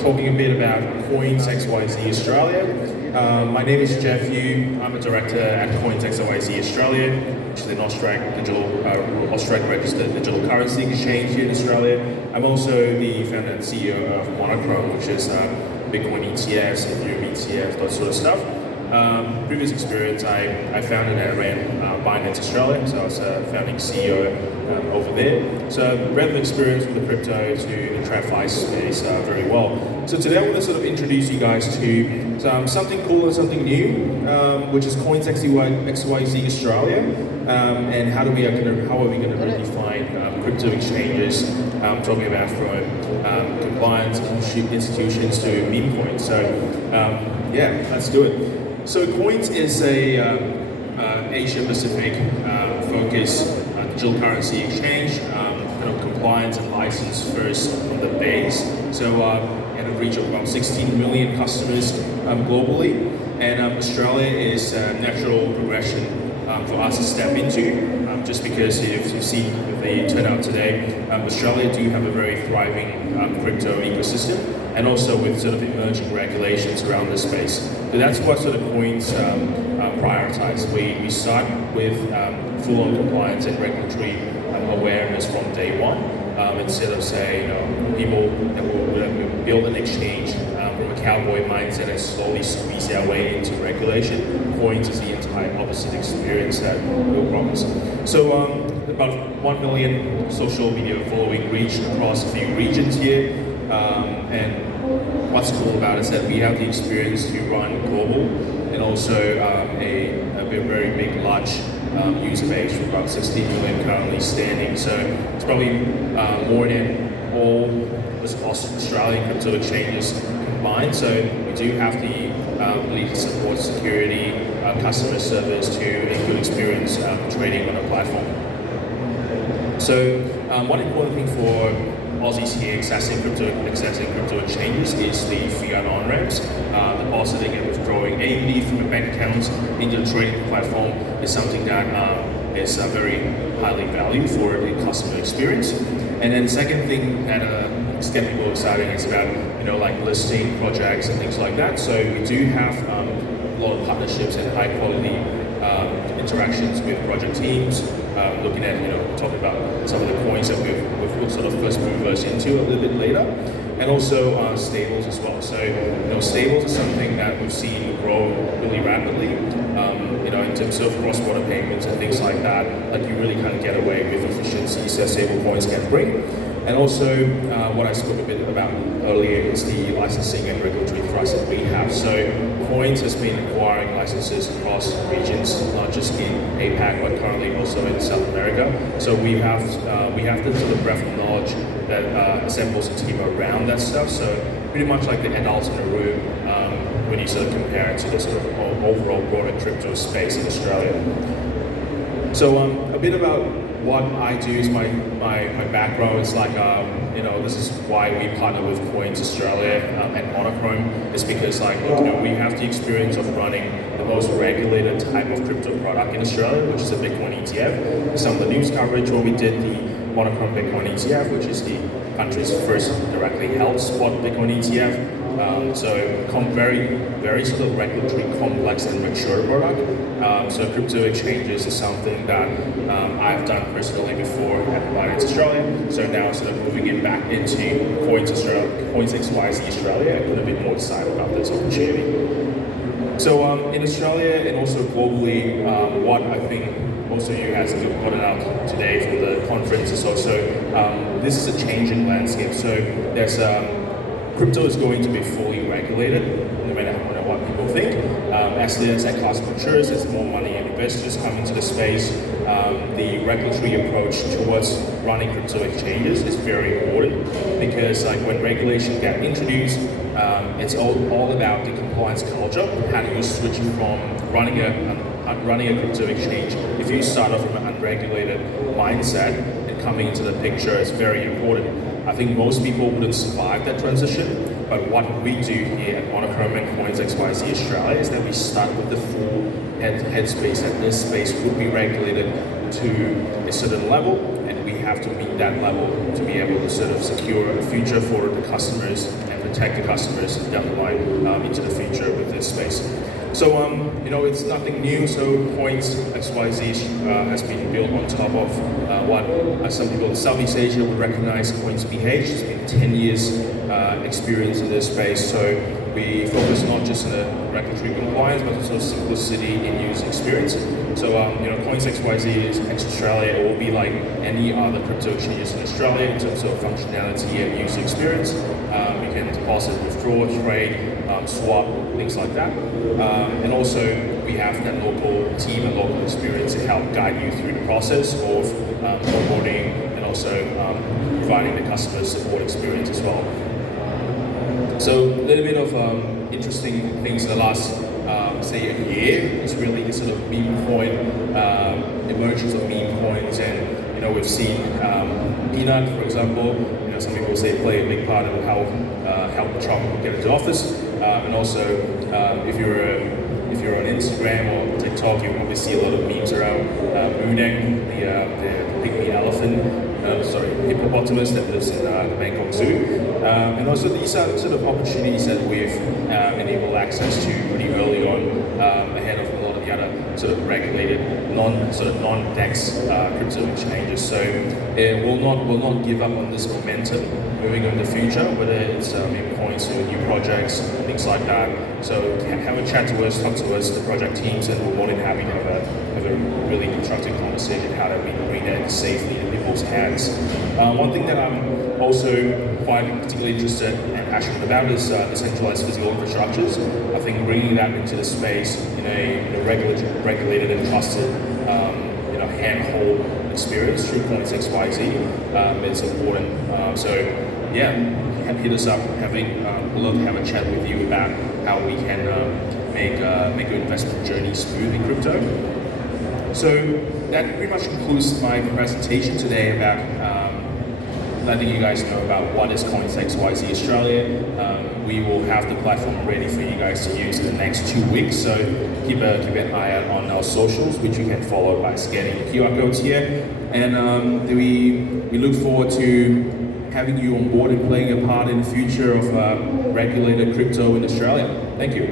talking a bit about Coins XYZ Australia. My name is Jeff Yu. I'm a director at Coins XYZ Australia, which is an Australian registered digital currency exchange here in Australia. I'm also the founder and CEO of Monochrome, which is Bitcoin ETFs, Ethereum ETFs, that sort of stuff. Previous experience, I founded and ran Binance Australia, so I was a founding CEO over there. So relevant experience with the crypto to the TradFi space very well. So today I want to sort of introduce you guys to something cool and something new, which is Coins XYZ Australia, and how are we going to redefine crypto exchanges, talking about from compliance institutions to Memecoins. So yeah, let's do it. So Coins is a Asia Pacific focused digital currency exchange, compliance and license first from the base. So at a reach of about 16 million customers globally, and Australia is a natural progression for us to step into. Just because if you see the turnout today, Australia do have a very thriving crypto ecosystem, and also with sort of emerging regulations around this space. So that's what sort of Coins prioritize. We start with full-on compliance and regulatory awareness from day one, instead of people that will build an exchange from a cowboy mindset and slowly squeeze their way into regulation. Coins is the entire opposite experience that we'll promise. So about 1 million social media following reach across a few regions here, and what's cool about it is that we have the experience to run global and also a very big, large user base with about 16 million currently standing. So it's probably more than all Australian crypto exchanges combined. So we do have the ability to support security, customer service to a good experience trading on a platform. So one important thing for Aussies here accessing crypto exchanges is the fiat on-ramps. Depositing and withdrawing AUD from a bank account into the trading platform is something that is very highly valued for the customer experience. And then the second thing that is getting people exciting is about like listing projects and things like that. So we do have a lot of partnerships and high quality interactions with project teams, looking at talking about some of the coins that we've sort of first movers into a little bit later, and also stables as well. So stables is something that we've seen grow really rapidly. In terms of cross-border payments and things like that, like you really kind of get away with efficiencies that stable coins can bring. And also, what I spoke a bit about earlier is the licensing and regulatory thrust that we have. So Coins has been acquiring licenses across regions, not just in APAC, but currently also in South America. So we have the sort of breadth of knowledge that assembles a team around that stuff. So pretty much like the adults in the room when you sort of compare it to the sort of overall broader crypto space in Australia. So a bit about what I do is my background is like, this is why we partner with Coins Australia and Monochrome, is because we have the experience of running the most regulated type of crypto product in Australia, which is a Bitcoin ETF. Some of the news coverage when we did the Monochrome Bitcoin ETF, which is the country's first directly held spot Bitcoin ETF. So very, very sort of regulatory complex and mature product. So crypto exchanges is something that I've done personally before at Binance Australia. So now sort of moving it back into Coins XYZ Australia, I couldn't be more excited about this opportunity. So in Australia and also globally, what I think also you guys have gotten out today from the conference is also this is a changing landscape. So there's crypto is going to be fully regulated, no matter what people think. As the asset class matures, as more money and investors come into the space, the regulatory approach towards running crypto exchanges is very important, because when regulation gets introduced, it's all about the compliance culture. How do you switch from running a crypto exchange? If you start off from an unregulated mindset and coming into the picture is very important. I think most people wouldn't survive that transition, but what we do here at Monochrome and Coins XYZ Australia is that we start with the full headspace, that this space would be regulated to a certain level, and we have to meet that level to be able to sort of secure a future for the customers and protect the customers down the line into the future with this space. So, it's nothing new. So Coins XYZ has been built on top of what some people in Southeast Asia would recognize Coins BH. It's been 10 years experience in this space. So we focus not just on the regulatory compliance, but also simplicity in user experience. So, Coins XYZ is ex-Australia. It will be like any other crypto exchanges in Australia in terms of functionality and user experience. You can deposit, withdraw, trade, swap, things like that. And also, we have that local team and local experience to help guide you through the process of onboarding and also providing the customer support experience as well. So a little bit of interesting things in the last, say, a year is really this sort of meme coin, emergence of meme coins, and we've seen Peanut, for example. Some people say play a big part of how help Trump get into office, and also if you're on Instagram or TikTok, you probably see a lot of memes around Udeng, the pygmy elephant, hippopotamus that lives in the Bangkok Zoo. And also these are sort of opportunities that we've enabled access to pretty early on, ahead of a lot of the other sort of regulated, non-DEX crypto exchanges. So we'll not give up on this momentum moving on in the future, whether it's Memecoins or new projects, things like that. So have a chat to us, talk to us, the project teams, and we're more than happy to have a really constructive conversation how that we bring that safely in people's hands. One thing that I'm also quite particularly interested and passionate about is decentralized physical infrastructures. I think bringing that into the space in a regulated and trusted, handhold experience through Coins XYZ is important. So hit us up. We'd love to have a chat with you about how we can make your investment journey smooth in crypto. So that pretty much concludes my presentation today about letting you guys know about what is Coins XYZ Australia. We will have the platform ready for you guys to use in the next 2 weeks. So keep an eye out on our socials, which you can follow by scanning the QR codes here. And we look forward to having you on board and playing a part in the future of regulated crypto in Australia. Thank you.